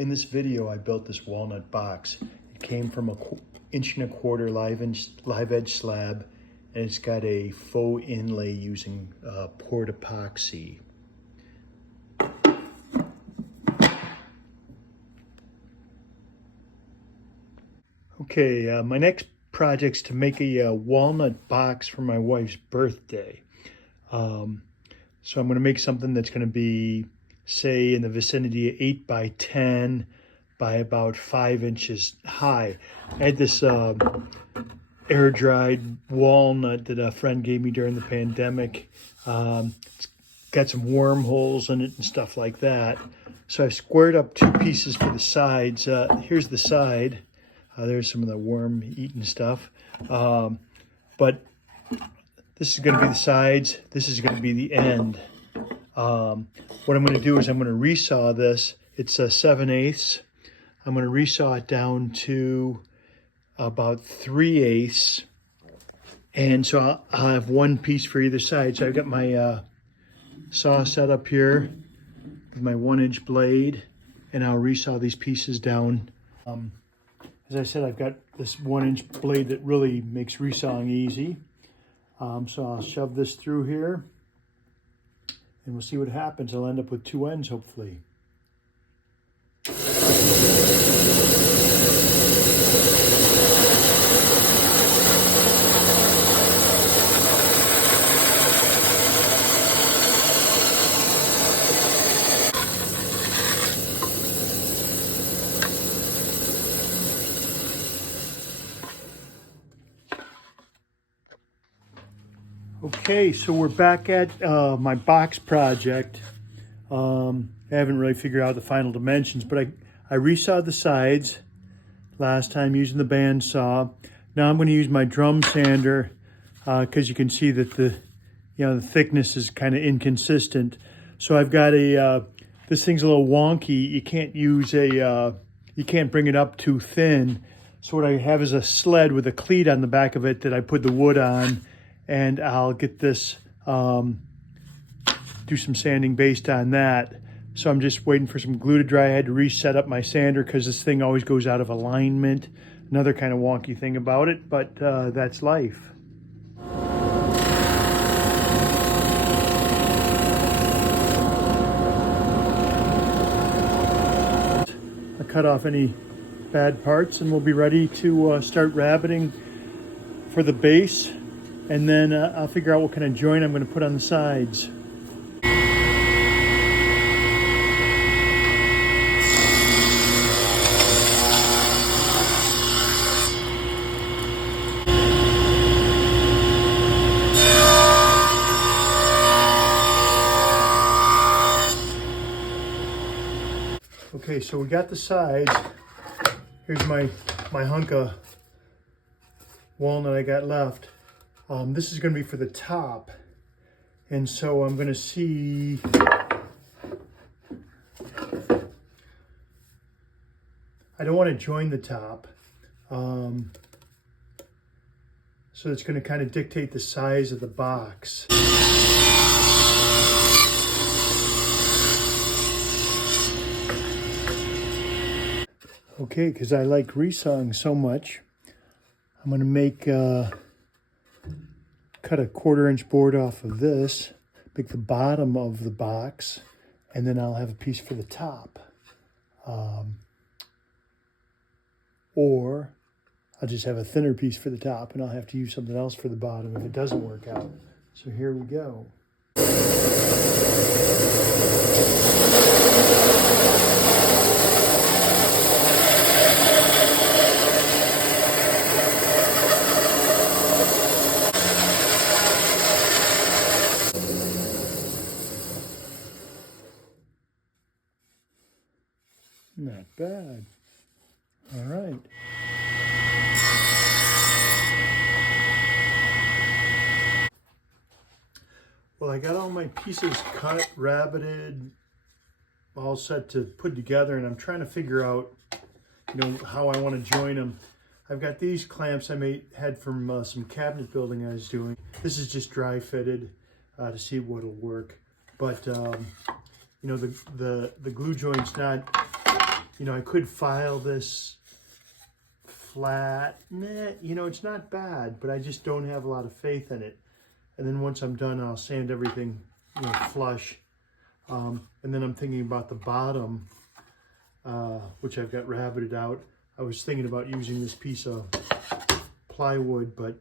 In this video, I built this walnut box. It came from a 1.25" live edge slab, and it's got a faux inlay using poured epoxy. Okay, my next project's to make a walnut box for my wife's birthday. So I'm going to make something that's going to be, say, in the vicinity of 8 by 10 by about 5 inches high. I had this air-dried walnut that a friend gave me during the pandemic. It's got some wormholes in it and stuff like that. So I squared up 2 pieces for the sides. Here's the side. There's some of the worm-eaten stuff. But this is going to be the sides. This is going to be the end. What I'm going to do is I'm going to resaw this. It's a 7/8. I'm going to resaw it down to about 3/8. And so I'll have 1 piece for either side. So I've got my saw set up here with my 1-inch blade, and I'll resaw these pieces down. As I said, I've got this 1-inch blade that really makes resawing easy. So I'll shove this through here, and we'll see what happens. I'll end up with 2 ends, hopefully. Okay, so we're back at my box project. I haven't really figured out the final dimensions, but I resawed the sides last time using the bandsaw. Now I'm going to use my drum sander because you can see that the thickness is kind of inconsistent. So I've got this thing's a little wonky. You can't use you can't bring it up too thin. So what I have is a sled with a cleat on the back of it that I put the wood on. And I'll get this, do some sanding based on that. So I'm just waiting for some glue to dry. I had to reset up my sander because this thing always goes out of alignment. Another kind of wonky thing about it, but that's life. I'll cut off any bad parts and we'll be ready to start rabbiting for the base. And then I'll figure out what kind of joint I'm going to put on the sides. Okay, so we got the sides. Here's my hunk of walnut I got left. This is going to be for the top, and so I'm going to see, I don't want to join the top, so it's going to kind of dictate the size of the box. Okay, because I like resawing so much, I'm going to make cut a 1/4-inch board off of this, make the bottom of the box, and then I'll have a piece for the top. Or I'll just have a thinner piece for the top, and I'll have to use something else for the bottom if it doesn't work out. So here we go. Not bad. All right. Well, I got all my pieces cut, rabbited, all set to put together, and I'm trying to figure out, how I want to join them. I've got these clamps I had from some cabinet building I was doing. This is just dry fitted to see what'll work. But the glue joint's not You know, I could file this flat. You know, it's not bad, but I just don't have a lot of faith in it. And then once I'm done, I'll sand everything, you know, flush. And then I'm thinking about the bottom, which I've got rabbited out. I was thinking about using this piece of plywood, but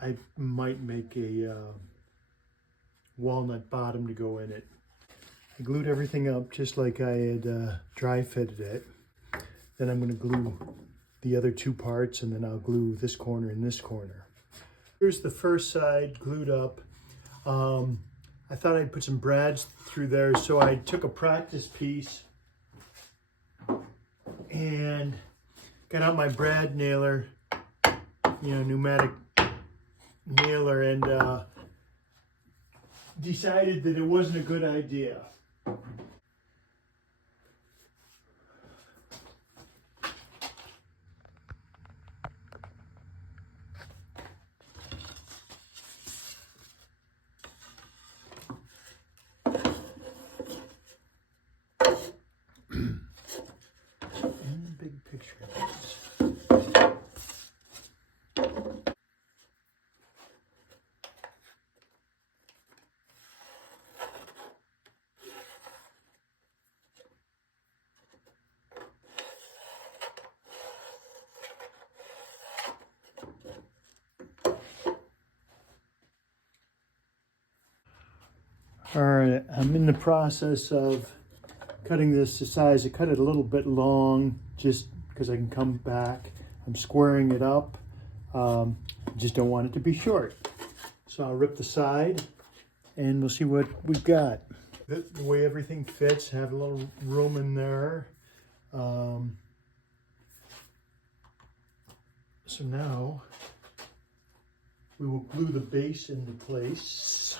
I might make a walnut bottom to go in it. I glued everything up just like I had dry fitted it. Then I'm going to glue the other two parts, and then I'll glue this corner and this corner. Here's the first side glued up. I thought I'd put some brads through there, so I took a practice piece and got out my brad nailer, you know, pneumatic nailer, and decided that it wasn't a good idea. And the big picture of this. All right, I'm in the process of cutting this to size. I cut it a little bit long just because I can come back. I'm squaring it up. Just don't want it to be short. So I'll rip the side and we'll see what we've got. The way everything fits, have a little room in there. So now we will glue the base into place.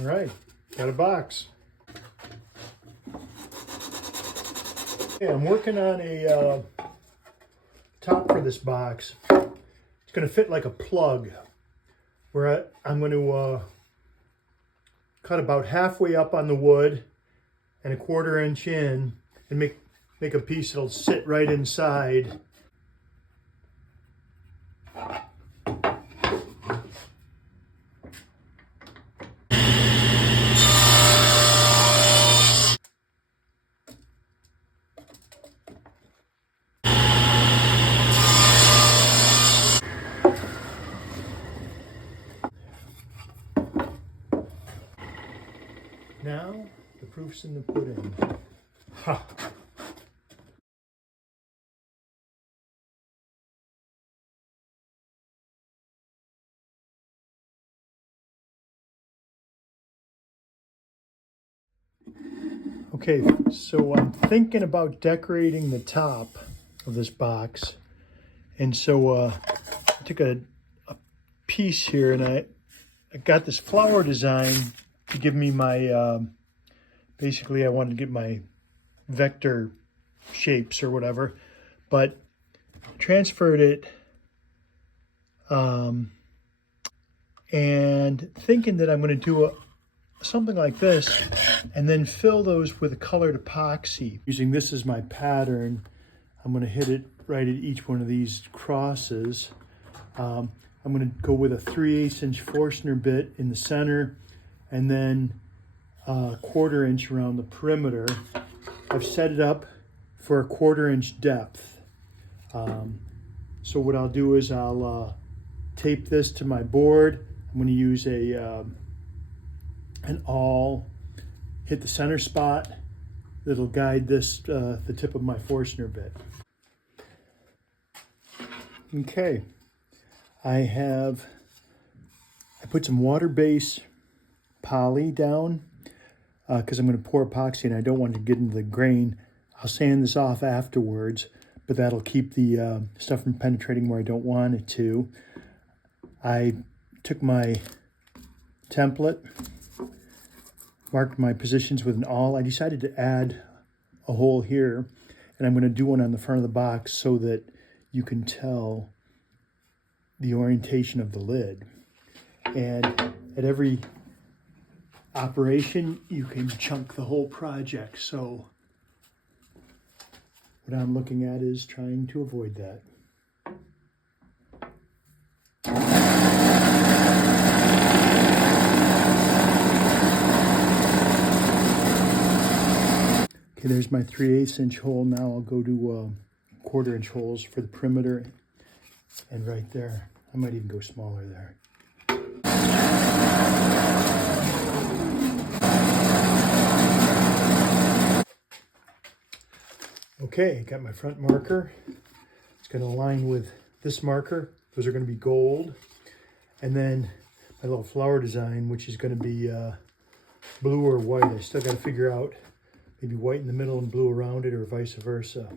All right, got a box. Yeah, I'm working on a top for this box. It's going to fit like a plug, where I'm going to cut about halfway up on the wood and a 1/4 inch in, and make a piece that'll sit right inside. Now, the proof's in the pudding. Ha! Okay, so I'm thinking about decorating the top of this box. And so I took a piece here, and I got this flower design to give me my, basically I wanted to get my vector shapes or whatever, but transferred it and thinking that I'm going to do something like this and then fill those with a colored epoxy. Using this as my pattern, I'm going to hit it right at each one of these crosses. I'm going to go with a 3/8 inch Forstner bit in the center, and then a 1/4 inch around the perimeter. I've set it up for a 1/4 inch depth. So what I'll do is I'll tape this to my board. I'm going to use an awl, hit the center spot that'll guide this, the tip of my Forstner bit. Okay, I put some water-based poly down because I'm going to pour epoxy and I don't want to get into the grain. I'll sand this off afterwards, but that'll keep the stuff from penetrating where I don't want it to. I took my template, marked my positions with an awl. I decided to add a hole here, and I'm going to do one on the front of the box so that you can tell the orientation of the lid. And at every operation, you can chunk the whole project. So what I'm looking at is trying to avoid that. Okay, there's my 3/8 inch hole. Now I'll go to 1/4 inch holes for the perimeter, and right there. I might even go smaller there. Okay, got my front marker. It's going to align with this marker. Those are going to be gold. And then my little flower design, which is going to be blue or white. I still got to figure out maybe white in the middle and blue around it, or vice versa.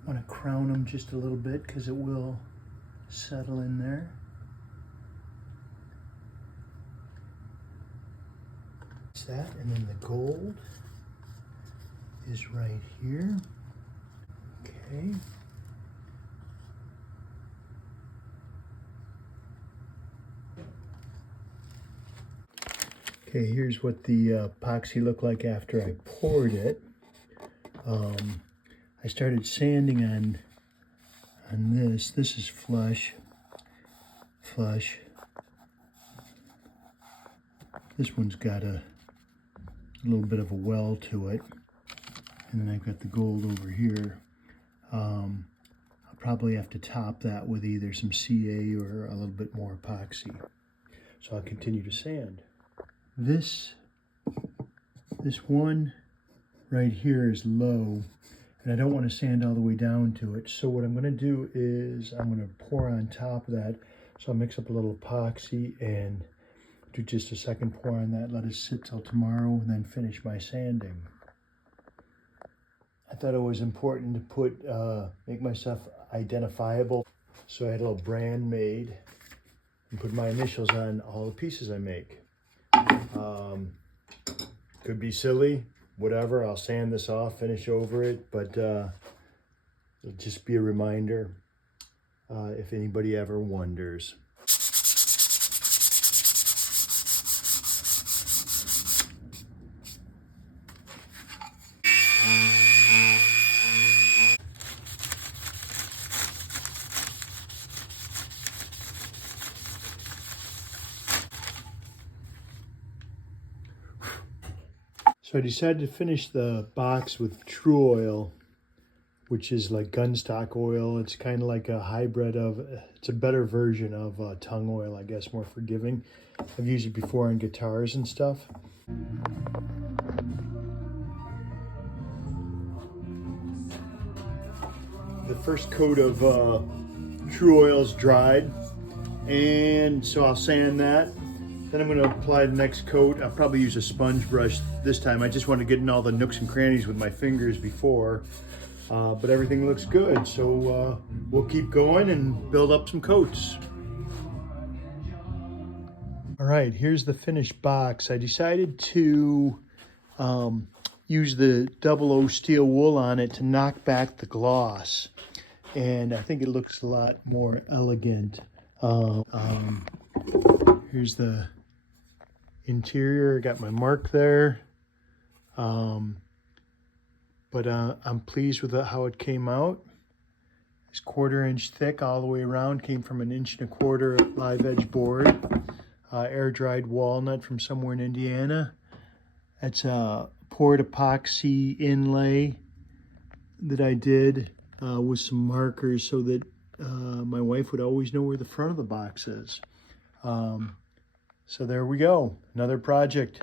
I want to crown them just a little bit because it will settle in there. That's that, and then the gold is right here. Okay. Okay, here's what the epoxy looked like after I poured it. I started sanding on this. This is flush. This one's got a little bit of a well to it. And then I've got the gold over here. I'll probably have to top that with either some CA or a little bit more epoxy. So I'll continue to sand. This one right here is low, and I don't want to sand all the way down to it. So what I'm going to do is I'm going to pour on top of that. So I'll mix up a little epoxy and do just a second pour on that, let it sit till tomorrow, and then finish my sanding. I thought it was important to put make myself identifiable. So I had a little brand made and put my initials on all the pieces I make. Could be silly, whatever. I'll sand this off, finish over it, but it'll just be a reminder if anybody ever wonders. So I decided to finish the box with True Oil, which is like gunstock oil. It's kind of like a hybrid of, it's a better version of tung oil, I guess, more forgiving. I've used it before on guitars and stuff. The first coat of True Oil's dried, and so I'll sand that. Then I'm going to apply the next coat. I'll probably use a sponge brush this time. I just want to get in all the nooks and crannies with my fingers before, but everything looks good. So we'll keep going and build up some coats. All right, here's the finished box. I decided to use the 00 steel wool on it to knock back the gloss, and I think it looks a lot more elegant. Here's the interior. I got my mark there, but I'm pleased with how it came out. It's 1/4 inch thick all the way around. Came from an 1 1/4 inch live edge board, air dried walnut from somewhere in Indiana. That's a poured epoxy inlay that I did with some markers so that my wife would always know where the front of the box is. So there we go, another project.